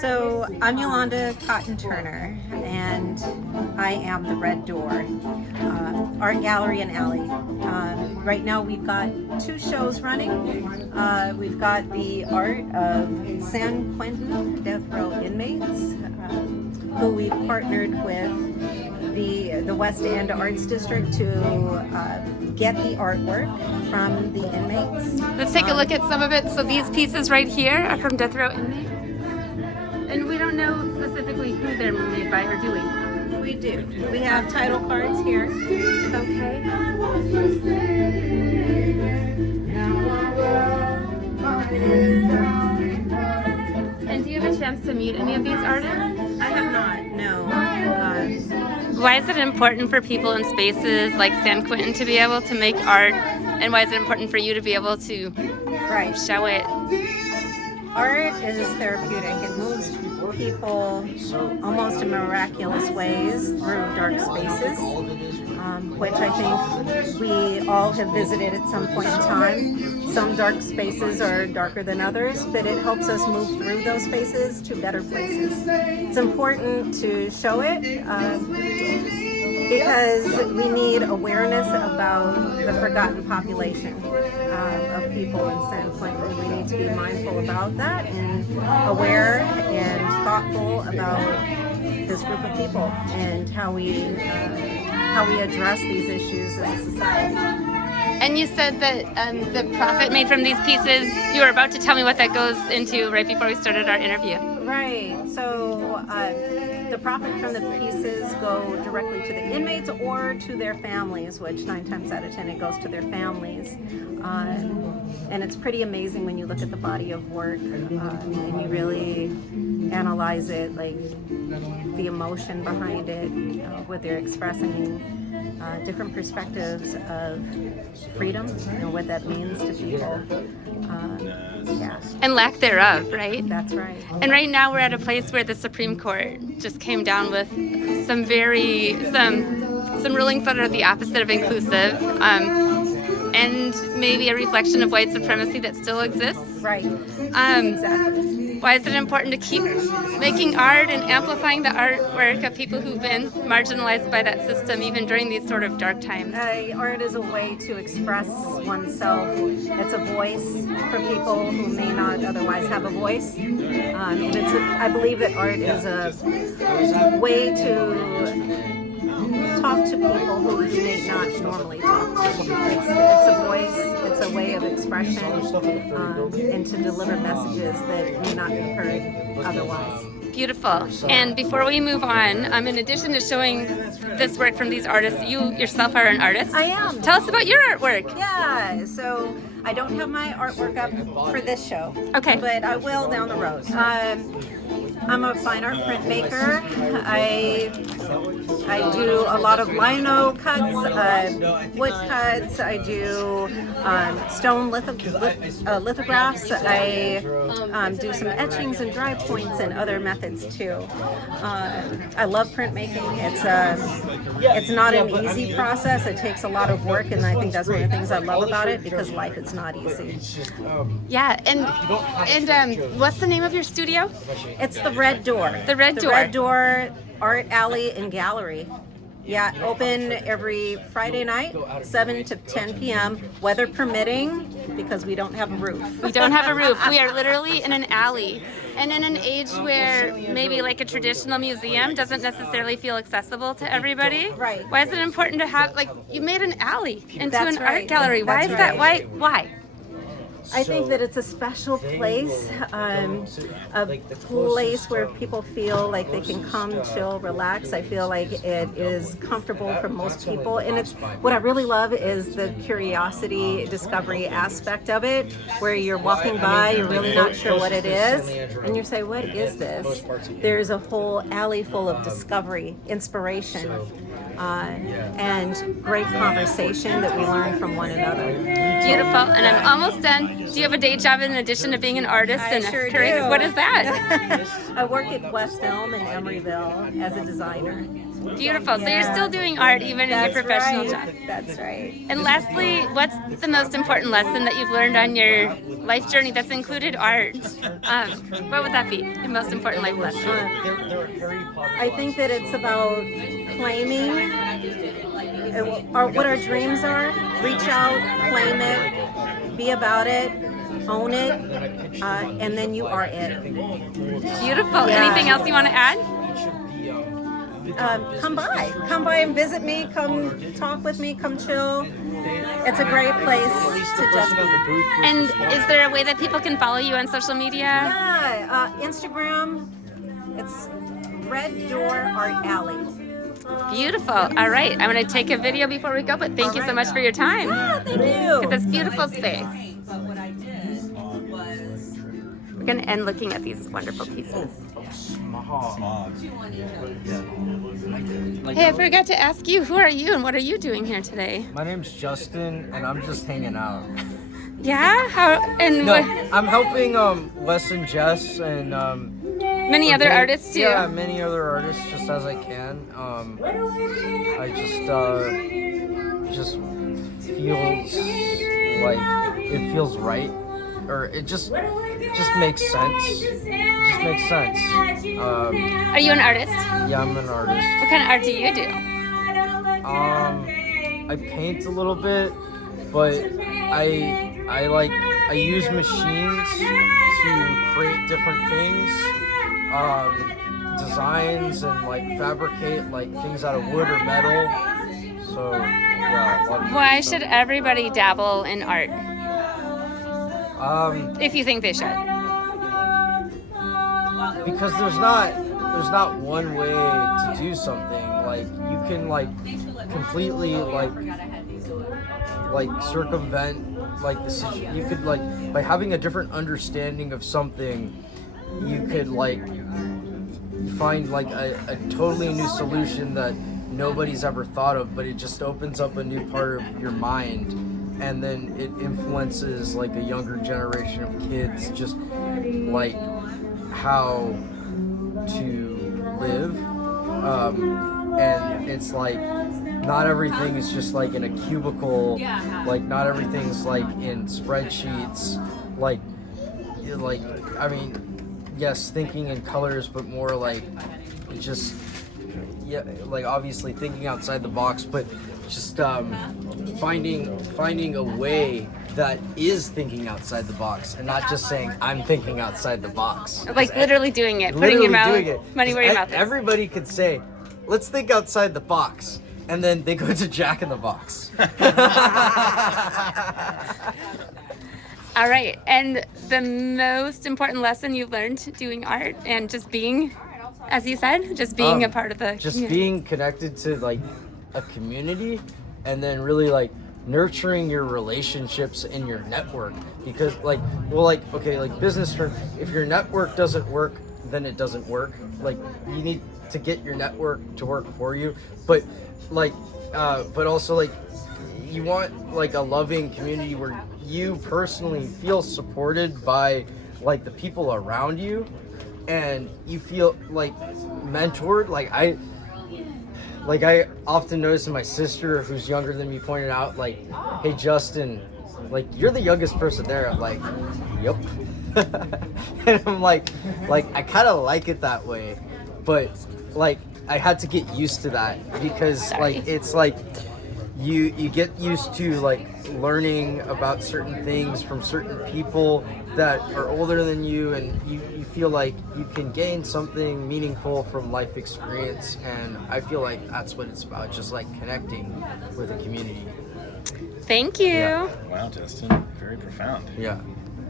So I'm Yolanda Cotton Turner, and I am the Red Door Art Gallery and Alley. Right now we've got 2 shows running. We've got the art of San Quentin death row inmates, who we've partnered with the West End Arts District to get the artwork from the inmates. Let's take a look at some of it. So these pieces right here are from death row inmates. And we don't know specifically who they're made by or doing. We do. We have title cards here. Okay. And do you have a chance to meet any of these artists? I have not, no. Why is it important for people in spaces like San Quentin to be able to make art? And why is it important for you to be able to show it? Art is therapeutic. It moves people almost in miraculous ways through dark spaces, which I think we all have visited at some point in time. Some dark spaces are darker than others, but it helps us move through those spaces to better places. It's important to show it because we need awareness about the forgotten population of people in San Quentin. We need to be mindful about that and aware and thoughtful about this group of people and how we address these issues as a society. And you said that the profit made from these pieces, you were about to tell me what that goes into right before we started our interview. Right. So the profit from the pieces go directly to the inmates or to their families, which 9 times out of 10 it goes to their families. And it's pretty amazing when you look at the body of work and you really analyze it, like the emotion behind it, what they're expressing, different perspectives of freedom, what that means to people. And lack thereof, right? That's right. And right now we're at a place where the Supreme Court just came down with some rulings that are the opposite of inclusive, and maybe a reflection of white supremacy that still exists. Right. Exactly. Why is it important to keep making art and amplifying the artwork of people who've been marginalized by that system, even during these sort of dark times? Art is a way to express oneself. It's a voice for people who may not otherwise have a voice. And I believe that art is a way to talk to people who you may not normally talk to. It's a voice, it's a way of expression, and to deliver messages that may not be heard otherwise. Beautiful. And before we move on, in addition to showing this work from these artists, you yourself are an artist. I am. Tell us about your artwork. Yeah, so I don't have my artwork up for this show. Okay. But I will down the road. I'm a fine art printmaker. I do a lot of lino cuts, wood cuts. I do stone lithographs. I do some etchings and dry points and other methods too. I love printmaking. It's not an easy process. It takes a lot of work, and I think that's one of the things I love about it, because life is not easy. Yeah, and what's the name of your studio? It's the Red Door. The Red Door. The Red Door Art Alley and Gallery. Yeah, open every Friday night, 7 to 10 p.m., weather permitting, because we don't have a roof. We don't have a roof. We are literally in an alley. And in an age where maybe like a traditional museum doesn't necessarily feel accessible to everybody. Right. Why is it important to have, like, you made an alley into That's an right. art gallery. Why That's is that? right. Why? I think that it's a special place, a place where people feel like they can come, chill, relax. I feel like it is comfortable for most people, and it's what I really love is the curiosity, discovery aspect of it, where you're walking by, you're really not sure what it is, and you say, "What is this?" There's a whole alley full of discovery, inspiration, and great conversation that we learn from one another. Beautiful. And I'm almost done. Do you have a day job in addition to being an artist and a sure curator? do. What is that? I work at West Elm in Emeryville as a designer. Beautiful. So you're still doing art even in your professional job. That's right. And lastly, what's the most important lesson that you've learned on your life journey that's included art? What would that be? The most important life lesson? I think that it's about claiming what our dreams are. Reach out, claim it, be about it, own it, and then you are it. Beautiful. Anything else you want to add? Come by and visit me. Come talk with me. Come chill. It's a great place to just be. And is there a way that people can follow you on social media? Yeah, Instagram. It's Red Door Art Alley. Beautiful. All right. I'm going to take a video before we go, but thank you so much for your time. Yeah, thank you. At this beautiful space. We're going to end looking at these wonderful pieces. Hey, I forgot to ask you, who are you and what are you doing here today? My name's Justin, and I'm just hanging out. Yeah? How? And No, what, I'm helping Wes and Jess and many other artists too? Yeah, many other artists, just as I can. I just feels like it feels right, or it just makes sense. It just makes sense. Are you an artist? Yeah, I'm an artist. What kind of art do you do? I paint a little bit, but I use machines to create different things, designs, and like fabricate like things out of wood or metal. So yeah. a lot of Why stuff. should everybody dabble in art? If you think they should. Because there's not one way to do something. Like you can like completely like circumvent like the situation. You could like by having a different understanding of something, you could like find like a totally new solution that nobody's ever thought of, but it just opens up a new part of your mind, and then it influences like a younger generation of kids just like how to live, and it's like not everything is just like in a cubicle, like not everything's like in spreadsheets, like I mean, yes, thinking in colors, but more like just like obviously thinking outside the box, but just finding a way that is thinking outside the box and not just saying I'm thinking outside the box. Like literally doing it, putting Literally your mouth, doing it. money where your mouth is. Everybody could say, let's think outside the box, and then they go to Jack in the Box. All right, and the most important lesson you've learned doing art and just being, as you said, just being a part of the just community. being connected to like a community, and then really like nurturing your relationships in your network, because like okay, like business term, if your network doesn't work, then it doesn't work. Like you need to get your network to work for you, but also like you want like a loving community where you personally feel supported by like the people around you, and you feel like mentored. Like I often notice in my sister, who's younger than me, pointed out like, hey Justin, like you're the youngest person there. I'm like, yep. And I'm like I kind of like it that way, but like I had to get used to that, because like it's like you get used to like learning about certain things from certain people that are older than you, and you feel like you can gain something meaningful from life experience, and I feel like that's what it's about, just like connecting with a community. Thank you. Yeah. Wow, Justin, very profound. Yeah.